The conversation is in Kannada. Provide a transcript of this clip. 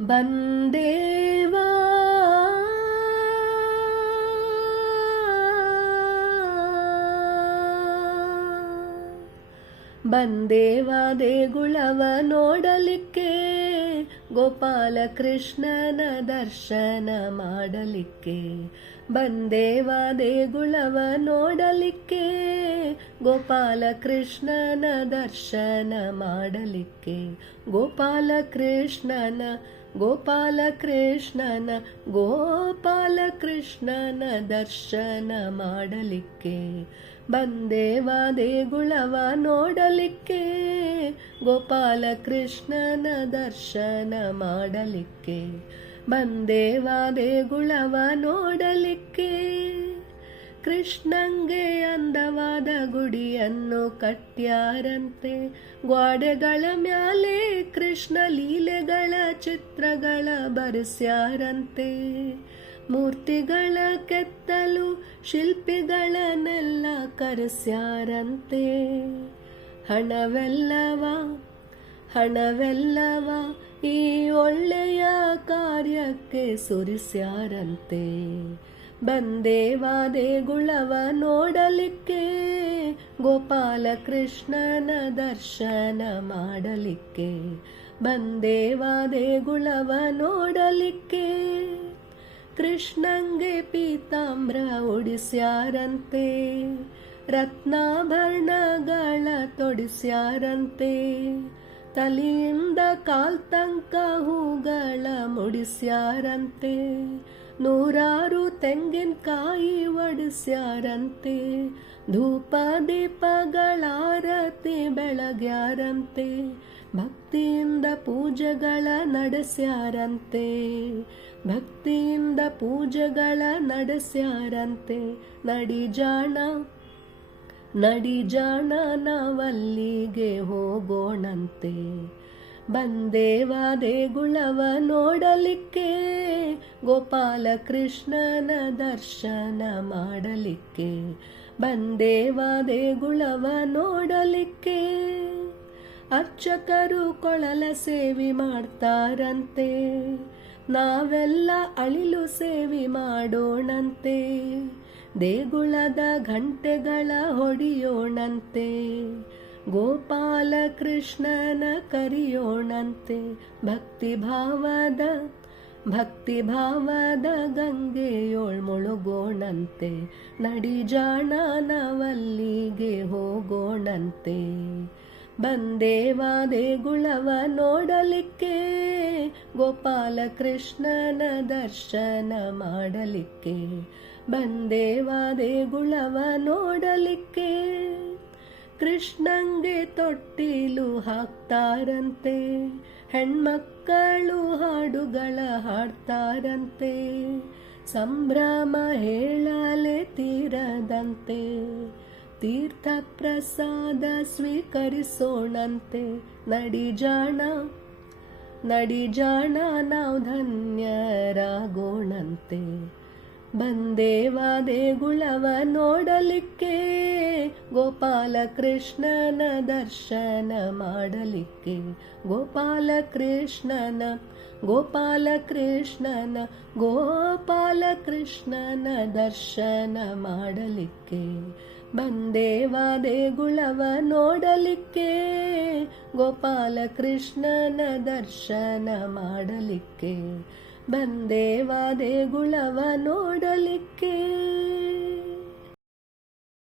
ಬಂದೇವಾ ಬಂದೇವಾ ದೇಗುಳವ ನೋಡಲಿಕ್ಕೆ, ಗೋಪಾಲ ಕೃಷ್ಣನ ದರ್ಶನ ಮಾಡಲಿಕ್ಕೆ. ಬಂದೇವಾ ದೇಗುಳವ ನೋಡಲಿಕ್ಕೆ, ಗೋಪಾಲ ಕೃಷ್ಣನ ದರ್ಶನ ಮಾಡಲಿಕ್ಕೆ. ಗೋಪಾಲ ಕೃಷ್ಣನ ಗೋಪಾಲ ಕೃಷ್ಣನ ಗೋಪಾಲ ಕೃಷ್ಣನ ದರ್ಶನ ಮಾಡಲಿಕ್ಕೆ. ಬಂದೇವಾ ದೇಗುಳವ ನೋಡಲಿಕ್ಕೆ, ಗೋಪಾಲ ಕೃಷ್ಣನ ದರ್ಶನ ಮಾಡಲಿಕ್ಕೆ. ಬಂದೇವಾ ದೇಗುಳವ ನೋಡಲಿಕ್ಕೆ. ಕೃಷ್ಣಂಗೆ ಅಂದವಾದ ಗುಡಿಯನ್ನು ಕಟ್ಟ್ಯಾರಂತೆ, ಗ್ವಾಡೆಗಳ ಮ್ಯಾಲೆ ಕೃಷ್ಣ ಲೀಲೆಗಳ ಚಿತ್ರಗಳ ಬರೆಸ್ಯಾರಂತೆ. ಮೂರ್ತಿಗಳ ಕೆತ್ತಲು ಶಿಲ್ಪಿಗಳನ್ನೆಲ್ಲ ಕರೆಸ್ಯಾರಂತೆ. ಹಣವೆಲ್ಲವ ಈ ಒಳ್ಳೆಯ ಕಾರ್ಯಕ್ಕೆ ಸುರಿಸ್ಯಾರಂತೆ. ಬಂದೇವಾ ದೇಗುಳವ ನೋಡಲಿಕ್ಕೆ, ಗೋಪಾಲ ಕೃಷ್ಣನ ದರ್ಶನ ಮಾಡಲಿಕ್ಕೆ. ಬಂದೇವಾ ದೇಗುಳವ ನೋಡಲಿಕ್ಕೆ. ಕೃಷ್ಣಂಗೆ ಪೀತಾಂಬ್ರ ಉಡಿಸ್ಯಾರಂತೆ, ರತ್ನಾಭರಣಗಳ ತೊಡಿಸ್ಯಾರಂತೆ. ತಲೆಯಿಂದ ಕಾಲ್ತಂಕ ಹೂಗಳ ಮುಡಿಸ್ಯಾರಂತೆ, ನೂರಾರು ತೆಂಗಿನಕಾಯಿ ಒಡಿಸ್ಯಾರಂತೆ. ಧೂಪ ದೀಪಗಳಾರತಿ ಬೆಳಗ್ಯಾರಂತೆ, ಭಕ್ತಿಯಿಂದ ಪೂಜೆಗಳ ನಡೆಸ್ಯಾರಂತೆ. ಭಕ್ತಿಯಿಂದ ಪೂಜೆಗಳ ನಡೆಸ್ಯಾರಂತೆ. ನಡಿಜಾಣ ನಾವಲ್ಲಿಗೆ ಹೋಗೋಣಂತೆ. ಬಂದೇವಾ ದೇಗುಳವ ನೋಡಲಿಕ್ಕೆ, ಗೋಪಾಲ ಕೃಷ್ಣನ ದರ್ಶನ ಮಾಡಲಿಕ್ಕೆ. ಬಂದೇವಾ ದೇಗುಳವ ನೋಡಲಿಕ್ಕೆ. ಅರ್ಚಕರು ಕೊಳಲ ಸೇವೆ ಮಾಡ್ತಾರಂತೆ, ನಾವೆಲ್ಲ ಅಳಿಲು ಸೇವೆ ಮಾಡೋಣಂತೆ. ದೇಗುಳದ ಗಂಟೆಗಳ ಹೊಡೆಯೋಣಂತೆ, ಗೋಪಾಲ ಕೃಷ್ಣನ ಕರೆಯೋಣಂತೆ. ಭಕ್ತಿಭಾವದ ಗಂಗೆಯೋಳ್ ಮುಳುಗೋಣಂತೆ. ನಡಿಜಾಣ ನಾವಲ್ಲಿಗೆ ಹೋಗೋಣಂತೆ. ಬಂದೇವಾ ದೇಗುಳವ ನೋಡಲಿಕ್ಕೆ, ಗೋಪಾಲ ಕೃಷ್ಣನ ದರ್ಶನ ಮಾಡಲಿಕ್ಕೆ. ಬಂದೇವಾ ದೇಗುಳವ ನೋಡಲಿಕ್ಕೆ. ಕೃಷ್ಣಂಗೆ ತೊಟ್ಟಿಲು ಹಾಕ್ತಾರಂತೆ, ಹೆಣ್ಮಕ್ಕಳು ಹಾಡುಗಳ ಹಾಡ್ತಾರಂತೆ. ಸಂಭ್ರಮ ಹೇಳಲೆ ತೀರದಂತೆ, ತೀರ್ಥ ಪ್ರಸಾದ ಸ್ವೀಕರಿಸೋಣಂತೆ. ನಡಿಜಾಣ ನಾವು ಧನ್ಯರಾಗೋಣಂತೆ. ಬಂದೇವಾ ದೇಗುಳವ ನೋಡಲಿಕ್ಕೆ, ಗೋಪಾಲ ಕೃಷ್ಣನ ದರ್ಶನ ಮಾಡಲಿಕ್ಕೆ. ಗೋಪಾಲ ಕೃಷ್ಣನ ದರ್ಶನ ಮಾಡಲಿಕ್ಕೆ. ಬಂದೇವಾ ದೇಗುಳವ ನೋಡಲಿಕ್ಕೆ, ಗೋಪಾಲ ಕೃಷ್ಣನ ದರ್ಶನ ಮಾಡಲಿಕ್ಕೆ. ಬಂದೇವಾ ದೇಗುಳವ ನೋಡಲಿಕ್ಕೆ.